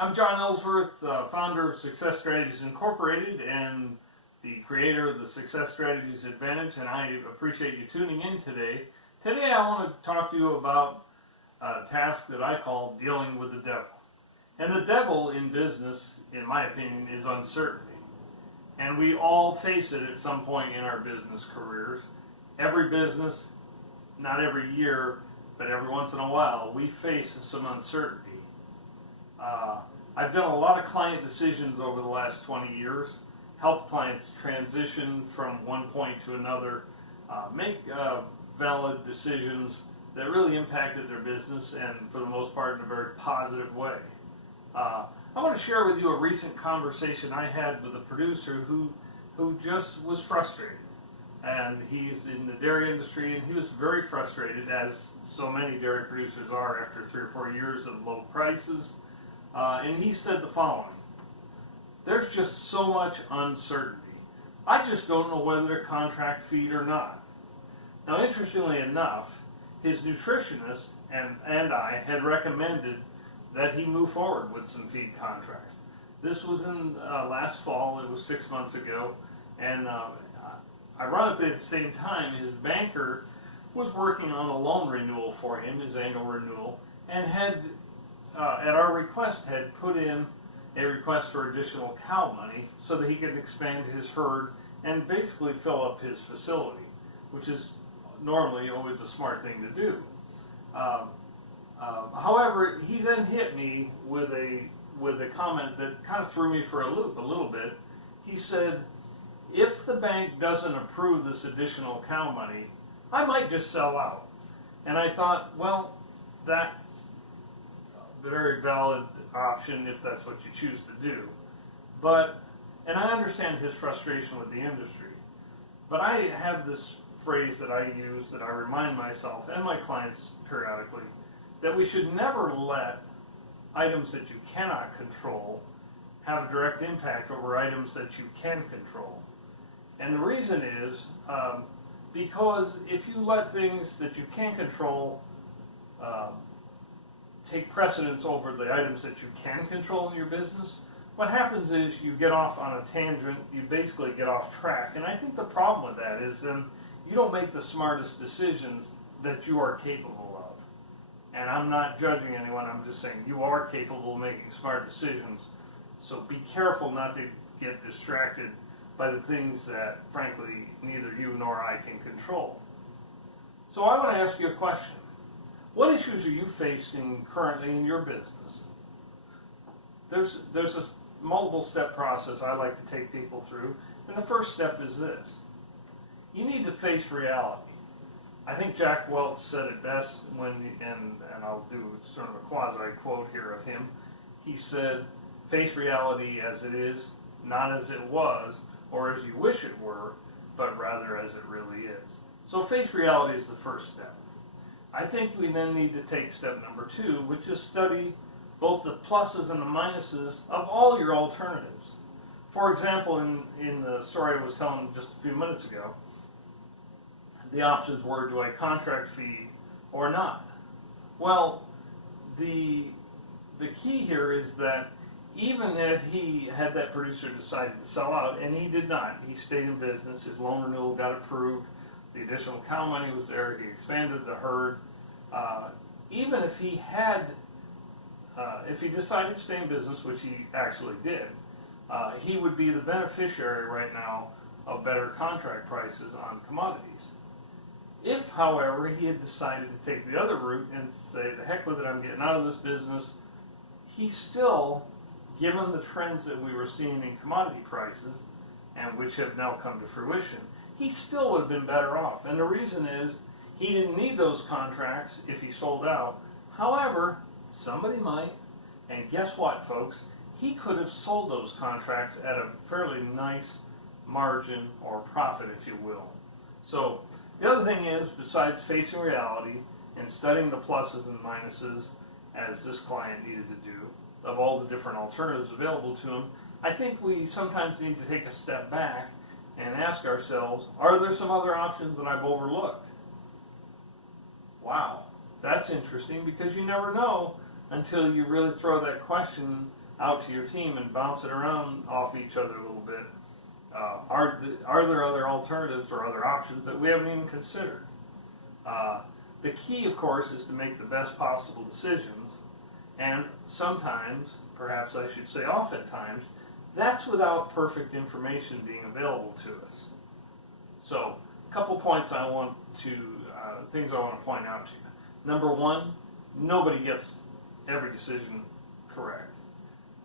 I'm John Ellsworth, founder of Success Strategies Incorporated and the creator of the Success Strategies Advantage, and I appreciate you tuning in today. Today I want to talk to you about a task that I call dealing with the devil. And the devil in business, in my opinion, is uncertainty. And we all face it at some point in our business careers. Every business, not every year, but every once in a while, we face some uncertainty. I've done a lot of client decisions over the last 20 years, helped clients transition from one point to another, make valid decisions that really impacted their business, and for the most part in a very positive way. I want to share with you a recent conversation I had with a producer who just was frustrated. And he's in the dairy industry, and he was very frustrated, as so many dairy producers are after 3 or 4 years of low prices. And he said the following: there's just so much uncertainty. I just don't know whether to contract feed or not. Now, interestingly enough, his nutritionist and I had recommended that he move forward with some feed contracts. This was in last fall. It was 6 months ago, and ironically, at the same time, his banker was working on a loan renewal for him, his annual renewal, and had, at our request, had put in a request for additional cow money so that he could expand his herd and basically fill up his facility, which is normally always a smart thing to do. However, he then hit me with a comment that kind of threw me for a loop a little bit. He said, if the bank doesn't approve this additional cow money, I might just sell out. And I thought, well, that's a very valid option if that's what you choose to do. And I understand his frustration with the industry, but I have this phrase that I use, that I remind myself and my clients periodically, that we should never let items that you cannot control have a direct impact over items that you can control. And the reason is because if you let things that you can control take precedence over the items that you can control in your business, what happens is you get off on a tangent, you basically get off track. And I think the problem with that is then you don't make the smartest decisions that you are capable of. And I'm not judging anyone, I'm just saying you are capable of making smart decisions. So be careful not to get distracted by the things that, frankly, neither you nor I can control. So I want to ask you a question. What issues are you facing currently in your business? There's this multiple step process I like to take people through, and the first step is this. You need to face reality. I think Jack Welch said it best and I'll do sort of a quasi quote here of him. He said, face reality as it is, not as it was, or as you wish it were, but rather as it really is. So face reality is the first step. I think we then need to take step number 2, which is study both the pluses and the minuses of all your alternatives. For example, in the story I was telling just a few minutes ago, the options were, do I contract feed or not? Well, the key here is that even if he had that producer decided to sell out, and he did not, he stayed in business, his loan renewal got approved, the additional cow money was there, he expanded the herd. Even if he had, if he decided to stay in business, which he actually did, he would be the beneficiary right now of better contract prices on commodities. If, however, he had decided to take the other route and say, the heck with it, I'm getting out of this business, he still, given the trends that we were seeing in commodity prices, and which have now come to fruition, he still would have been better off. And the reason is, he didn't need those contracts if he sold out. However, somebody might, and guess what, folks? He could have sold those contracts at a fairly nice margin or profit, if you will. So, the other thing is, besides facing reality and studying the pluses and minuses, as this client needed to do, of all the different alternatives available to him, I think we sometimes need to take a step back and ask ourselves, are there some other options that I've overlooked? Wow, that's interesting, because you never know until you really throw that question out to your team and bounce it around off each other a little bit. Are there other alternatives or other options that we haven't even considered? The key, of course, is to make the best possible decisions, and sometimes, perhaps I should say oftentimes, that's without perfect information being available to us. So, a couple points things I want to point out to you. Number one, nobody gets every decision correct.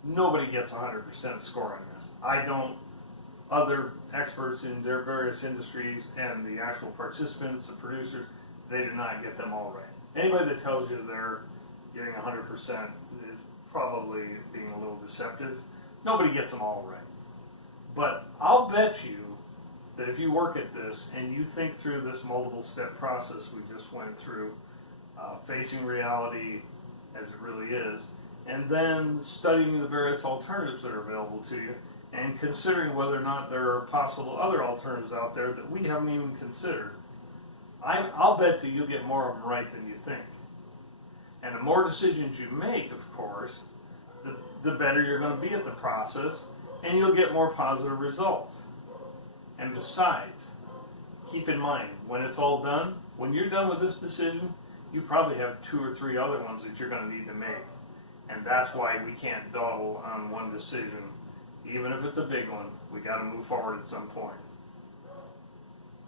Nobody gets 100% score on this. I don't. Other experts in their various industries and the actual participants, the producers, they do not get them all right. Anybody that tells you they're getting 100% is probably being a little deceptive. Nobody gets them all right. But I'll bet you that if you work at this and you think through this multiple step process we just went through, facing reality as it really is, and then studying the various alternatives that are available to you, and considering whether or not there are possible other alternatives out there that we haven't even considered, I'll bet that you'll get more of them right than you think. And the more decisions you make, of course, the better you're going to be at the process, and you'll get more positive results. And besides, keep in mind, when it's all done, when you're done with this decision, you probably have 2 or 3 other ones that you're going to need to make. And that's why we can't dawdle on one decision. Even if it's a big one, we got to move forward at some point.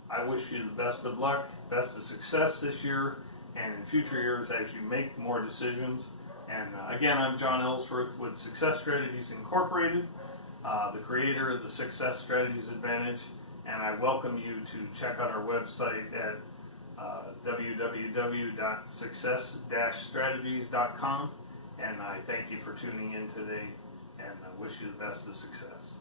I wish you the best of luck, best of success this year and in future years as you make more decisions. And again, I'm John Ellsworth with Success Strategies Incorporated, the creator of the Success Strategies Advantage, and I welcome you to check out our website at www.success-strategies.com. And I thank you for tuning in today, and I wish you the best of success.